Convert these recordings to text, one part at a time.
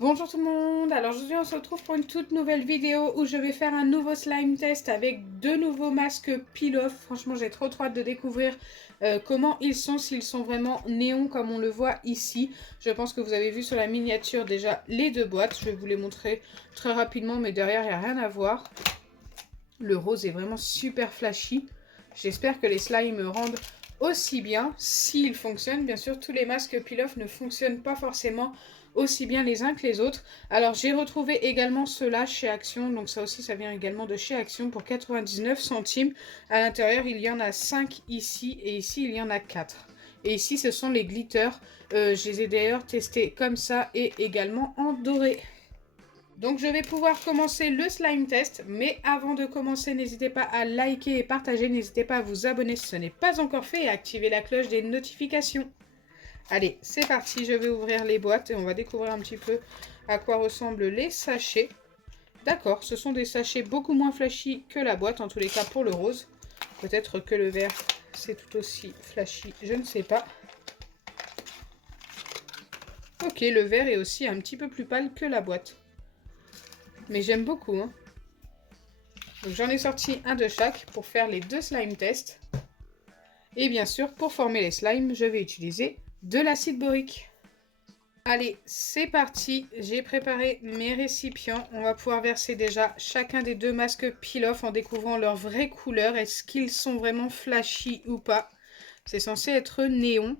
Bonjour tout le monde, alors aujourd'hui on se retrouve pour une toute nouvelle vidéo où je vais faire un nouveau slime test avec deux nouveaux masques peel-off. Franchement j'ai trop hâte de découvrir comment ils sont, s'ils sont vraiment néons comme on le voit ici. Je pense que vous avez vu sur la miniature déjà les deux boîtes, je vais vous les montrer très rapidement mais derrière il n'y a rien à voir. Le rose est vraiment super flashy, j'espère que les slimes rendent aussi bien, s'ils fonctionnent. Bien sûr tous les masques peel-off ne fonctionnent pas forcément aussi bien les uns que les autres. Alors j'ai retrouvé également ceux-là chez Action, donc ça aussi ça vient également de chez Action pour 99 centimes. À l'intérieur il y en a 5 ici et ici il y en a 4. Et ici ce sont les glitters, je les ai d'ailleurs testés comme ça et également en doré. Donc je vais pouvoir commencer le slime test, mais avant de commencer, n'hésitez pas à liker et partager, n'hésitez pas à vous abonner si ce n'est pas encore fait et à activer la cloche des notifications. Allez, c'est parti, je vais ouvrir les boîtes et on va découvrir un petit peu à quoi ressemblent les sachets. D'accord, ce sont des sachets beaucoup moins flashy que la boîte, en tous les cas pour le rose. Peut-être que le vert, c'est tout aussi flashy, je ne sais pas. Ok, le vert est aussi un petit peu plus pâle que la boîte. Mais j'aime beaucoup, hein. Donc j'en ai sorti un de chaque pour faire les deux slime tests. Et bien sûr, pour former les slimes, je vais utiliser de l'acide borique. Allez, c'est parti, j'ai préparé mes récipients. On va pouvoir verser déjà chacun des deux masques peel-off en découvrant leur vraie couleur. Est-ce qu'ils sont vraiment flashy ou pas? C'est censé être néon.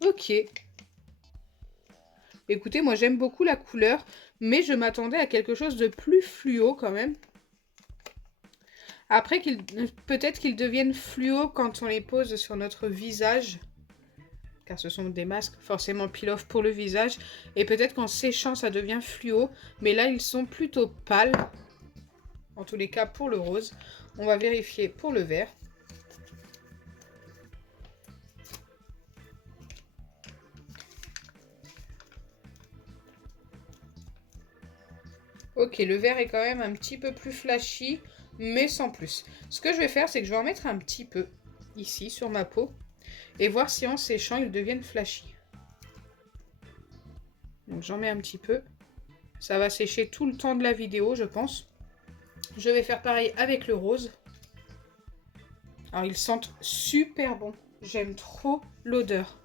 Ok. Écoutez, moi j'aime beaucoup la couleur, mais je m'attendais à quelque chose de plus fluo quand même. Après, peut-être qu'ils deviennent fluo quand on les pose sur notre visage. Car ce sont des masques forcément peel-off pour le visage. Et peut-être qu'en séchant, ça devient fluo. Mais là, ils sont plutôt pâles. En tous les cas, pour le rose. On va vérifier pour le vert. Ok, le vert est quand même un petit peu plus flashy, mais sans plus. Ce que je vais faire, c'est que je vais en mettre un petit peu ici, sur ma peau. Et voir si en séchant, ils deviennent flashy. Donc j'en mets un petit peu. Ça va sécher tout le temps de la vidéo, je pense. Je vais faire pareil avec le rose. Alors ils sentent super bon. J'aime trop l'odeur.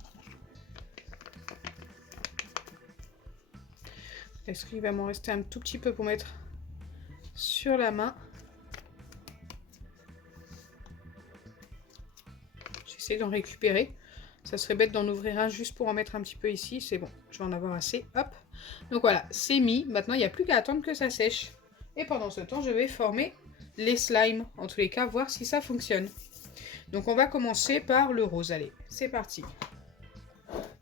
Est-ce qu'il va m'en rester un tout petit peu pour mettre sur la main? J'essaie d'en récupérer. Ça serait bête d'en ouvrir un juste pour en mettre un petit peu ici. C'est bon, je vais en avoir assez. Hop. Donc voilà, c'est mis. Maintenant, il n'y a plus qu'à attendre que ça sèche. Et pendant ce temps, je vais former les slimes. En tous les cas, voir si ça fonctionne. Donc on va commencer par le rose. Allez, c'est parti.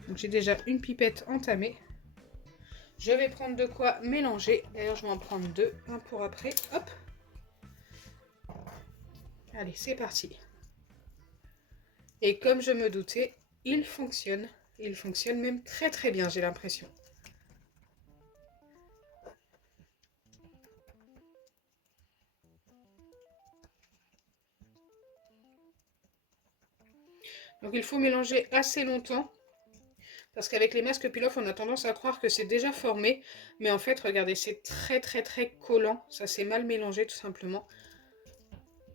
Donc j'ai déjà une pipette entamée. Je vais prendre de quoi mélanger. D'ailleurs, je vais en prendre deux. Un pour après. Hop. Allez, c'est parti. Et comme je me doutais, il fonctionne. Il fonctionne même très très bien, j'ai l'impression. Donc il faut mélanger assez longtemps. Parce qu'avec les masques peel-off, on a tendance à croire que c'est déjà formé. Mais en fait, regardez, c'est très très très collant. Ça s'est mal mélangé tout simplement.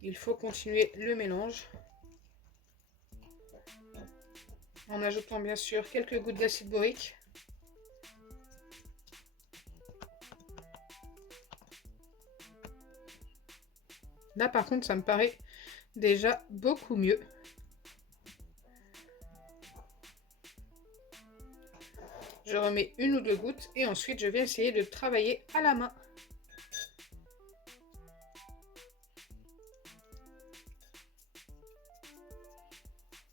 Il faut continuer le mélange. En ajoutant bien sûr quelques gouttes d'acide borique. Là par contre, ça me paraît déjà beaucoup mieux. Je remets une ou deux gouttes et ensuite je vais essayer de travailler à la main.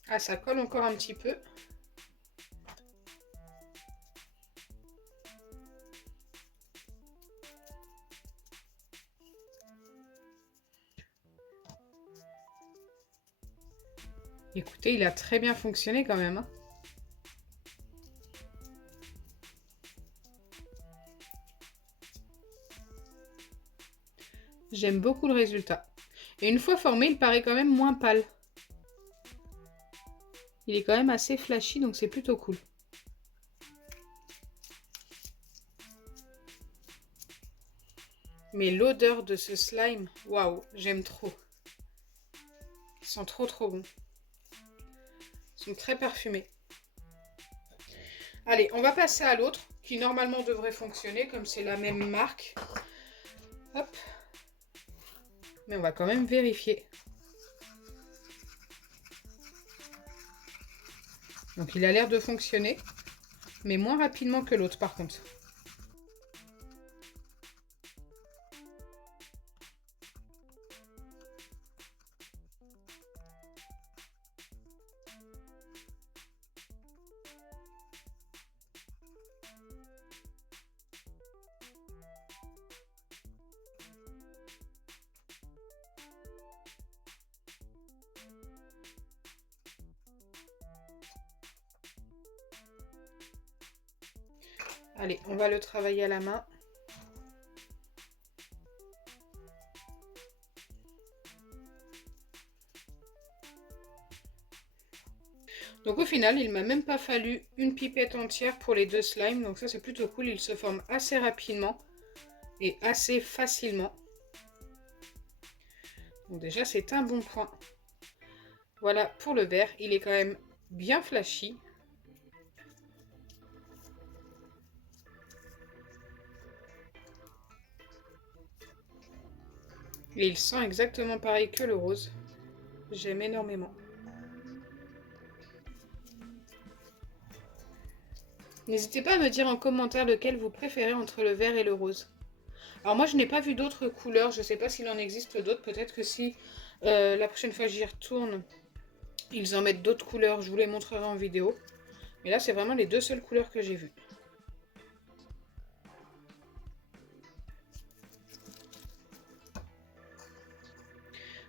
Ah, ça colle encore un petit peu. Écoutez, il a très bien fonctionné quand même, hein. J'aime beaucoup le résultat. Et une fois formé, il paraît quand même moins pâle. Il est quand même assez flashy, donc c'est plutôt cool. Mais l'odeur de ce slime, waouh, j'aime trop. Ils sont trop bons. Ils sont très parfumés. Allez, on va passer à l'autre, qui normalement devrait fonctionner, comme c'est la même marque. Hop. Mais on va quand même vérifier. Donc il a l'air de fonctionner, mais moins rapidement que l'autre par contre. Allez, on va le travailler à la main. Donc au final, il m'a même pas fallu une pipette entière pour les deux slimes. Donc ça c'est plutôt cool, ils se forment assez rapidement et assez facilement. Donc déjà c'est un bon point. Voilà pour le vert, il est quand même bien flashy. Et il sent exactement pareil que le rose. J'aime énormément. N'hésitez pas à me dire en commentaire lequel vous préférez entre le vert et le rose. Alors moi je n'ai pas vu d'autres couleurs, je ne sais pas s'il en existe d'autres. Peut-être que si la prochaine fois j'y retourne, ils en mettent d'autres couleurs, je vous les montrerai en vidéo. Mais là c'est vraiment les deux seules couleurs que j'ai vues.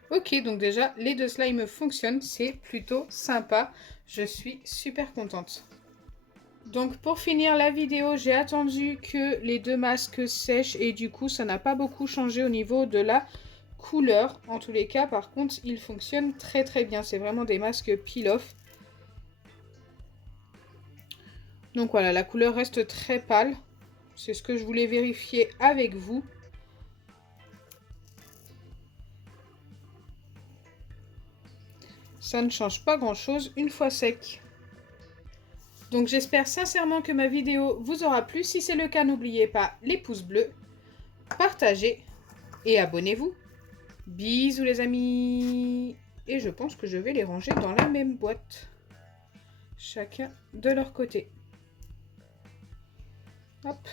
Ok, donc déjà, les deux slimes fonctionnent, c'est plutôt sympa. Je suis super contente. Donc pour finir la vidéo, j'ai attendu que les deux masques sèchent et du coup, ça n'a pas beaucoup changé au niveau de la couleur. En tous les cas, par contre, ils fonctionnent très bien. C'est vraiment des masques peel-off. Donc voilà, la couleur reste très pâle. C'est ce que je voulais vérifier avec vous. Ça ne change pas grand-chose une fois sec. Donc j'espère sincèrement que ma vidéo vous aura plu. Si c'est le cas, n'oubliez pas les pouces bleus, partagez et abonnez-vous. Bisous les amis. Et je pense que je vais les ranger dans la même boîte. Chacun de leur côté. Hop.